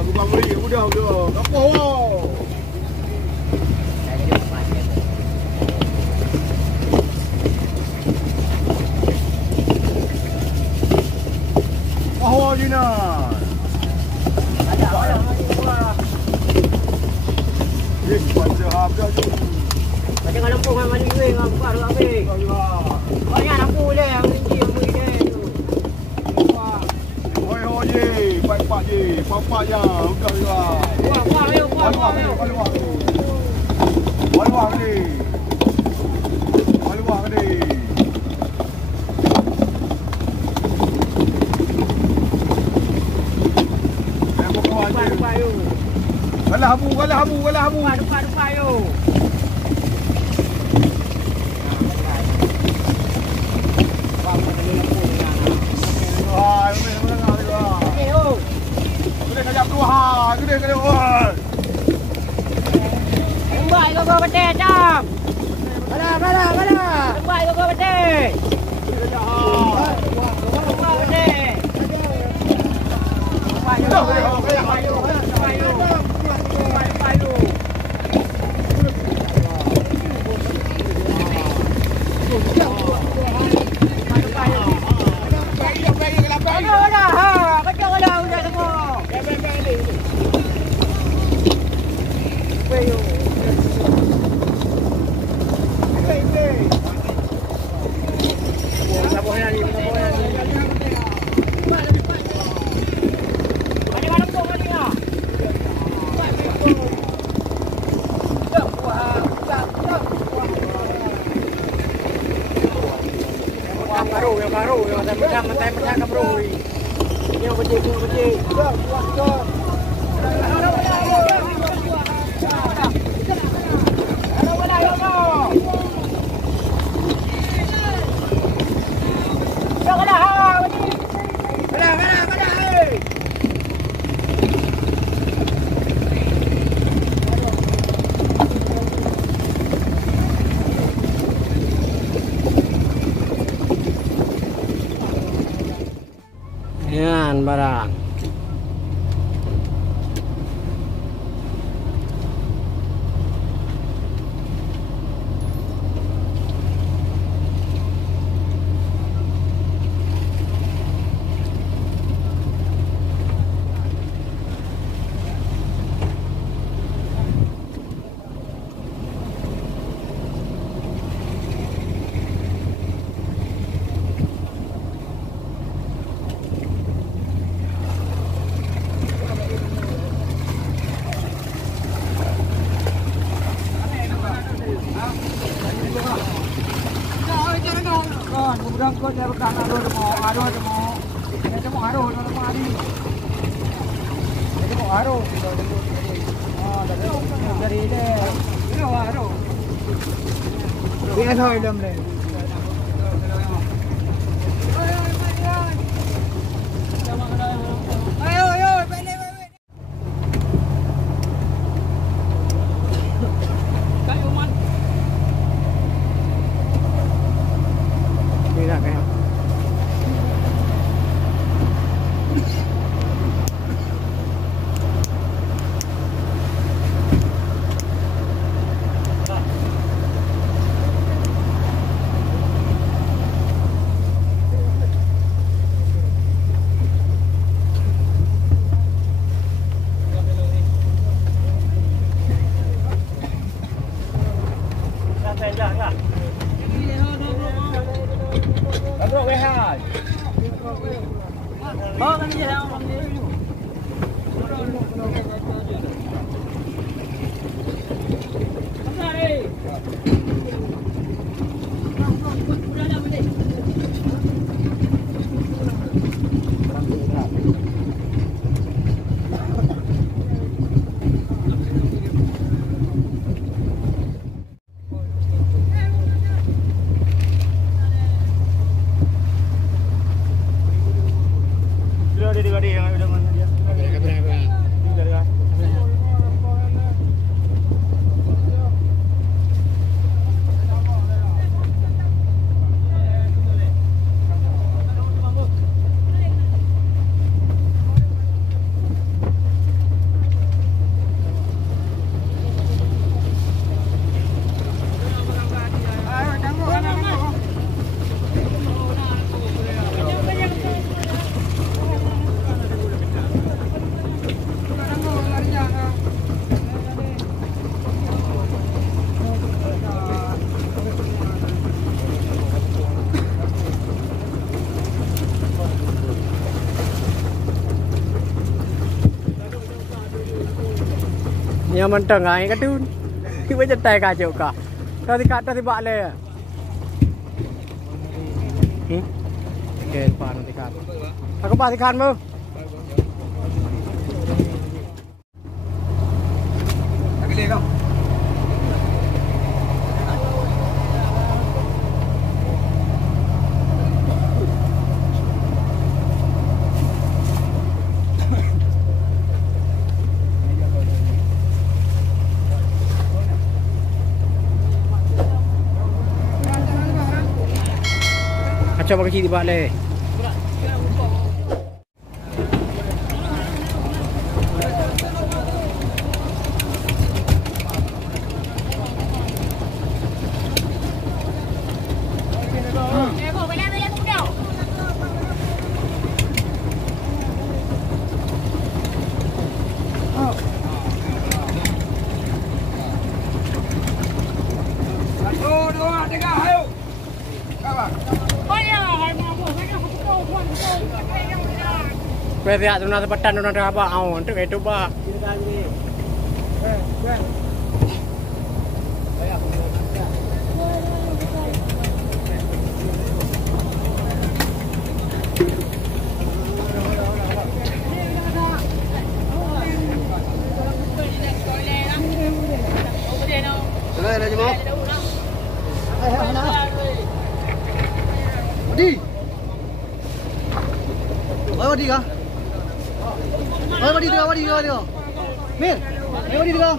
Aku bang beli udah. Apa? Oh, Gina. Baca apa tu? Baca lampu dengan mari weh ngam buat habis. Banyak lampu dia yang tinggi yang beri dia tu. Hoi je, pak je, pak je. Udah juga. Wah, ayo. Waluah ni. Kalah habu. Depan yo. Gede. Baik kau bete jam. Mana. Baik kau bete. Baru, yang mentah kabroi. Yang betul. Yan barang. Kemudian kau cari kanan dulu mau aruh. Dari ini, aruh. Biasa hidup ni. Ayo, balik. Kayu man. Tidak kayak. Bro, we have. Oh, kan dia orang dia dulu. Apa ni? Udah dah boleh. Nyaman tengah yang kadun. Kita cetai kacau kah. Tadi kata tiba le. Okey, pan nanti kan. Aku pasti kan mu. Lagi le kau. Coba kecil tiba le. Pihak tu nak sepetan tu nak apa? Awak tu itu bah. Dah jemaah. Odi. Odi kah? Wadi dia. Mir, wadi dia.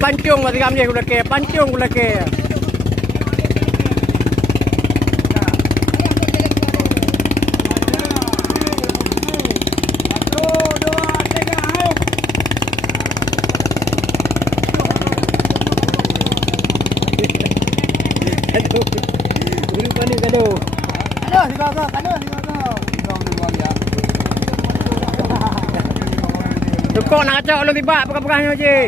Pancung masih kami gula ke, pancung gula ke. Kok nak kacau lu tiba pekah-pekahnya je.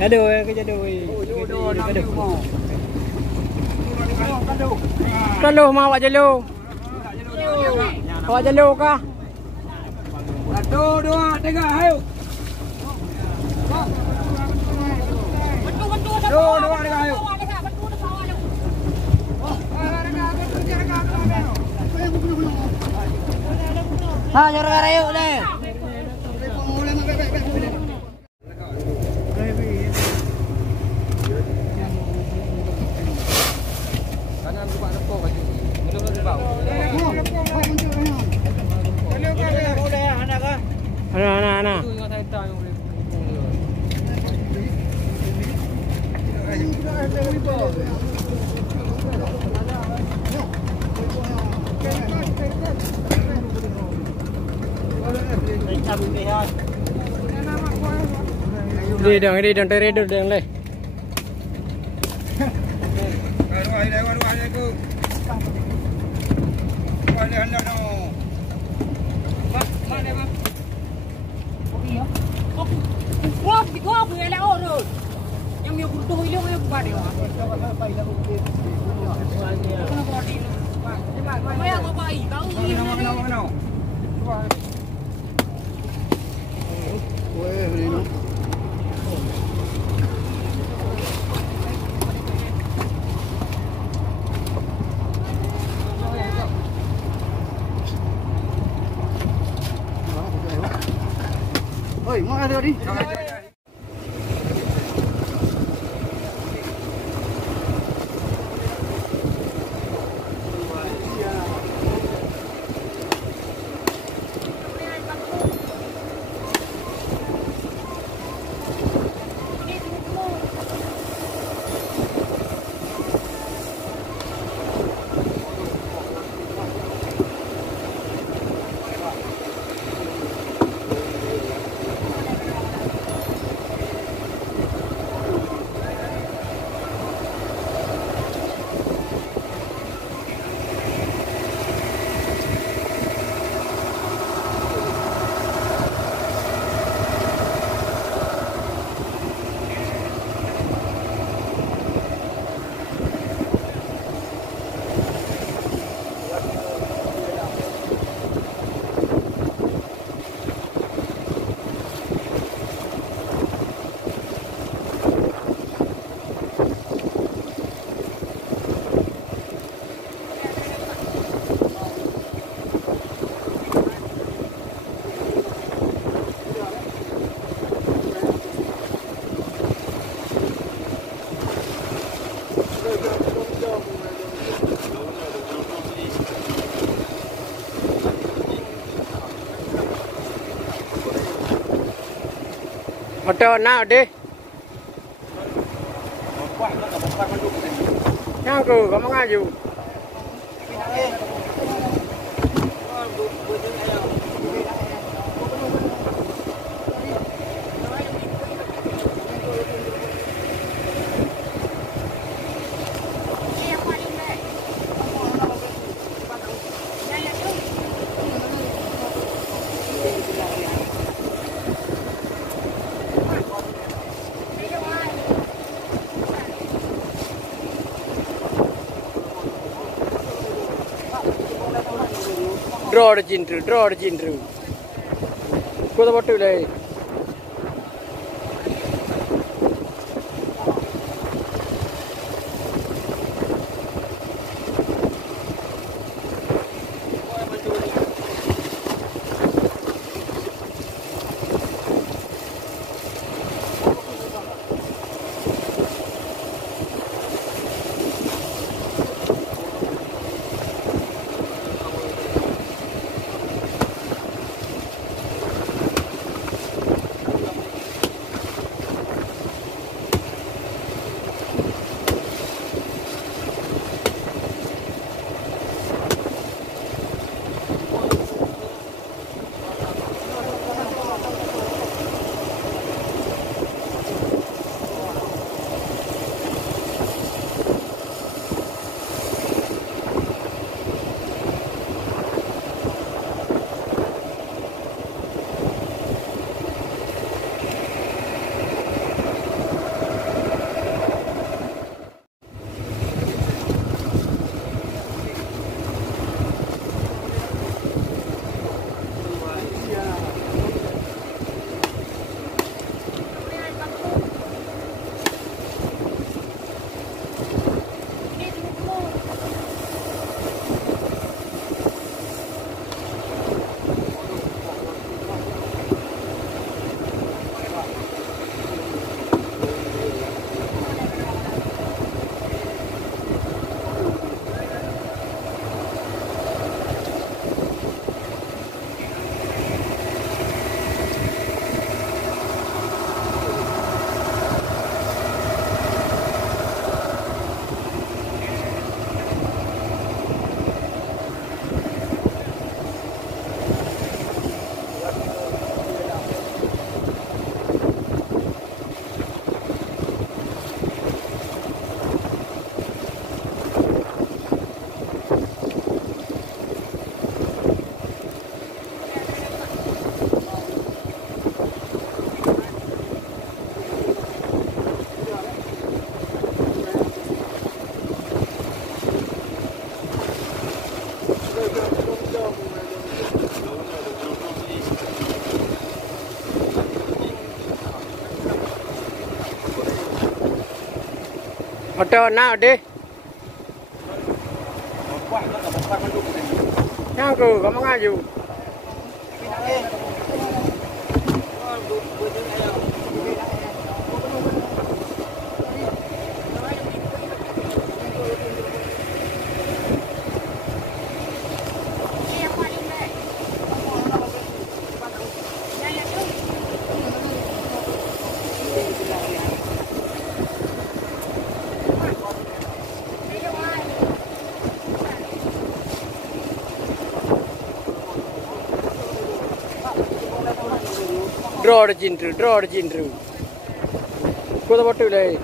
Aduh, kejaduh. Kalau mau awak jalu. Awak jalu kah? 1, 2, 3, ayo. 1, 2, 3, ayo. Ha, jangan rayu deh. Ana. Đi đường tới đường lên. Gua punya lah orang. Yang dia butuh ini yang buat dia. Mai apa baik? Kau ini mana? Oi, mau ada di? Hotel nak deh. Yang tu kamu ngaju. Draw the gin through. Go the bottle lay. Hotel nak deh. Yang tu kamu ngaju. Draw the gin through. Go the bottle lay.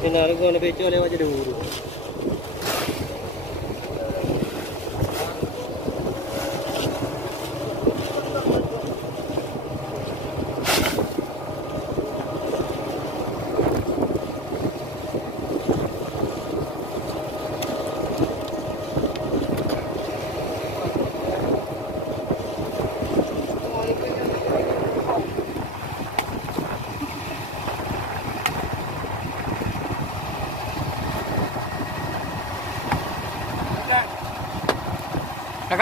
Kena lagu nak becok lewat je dulu.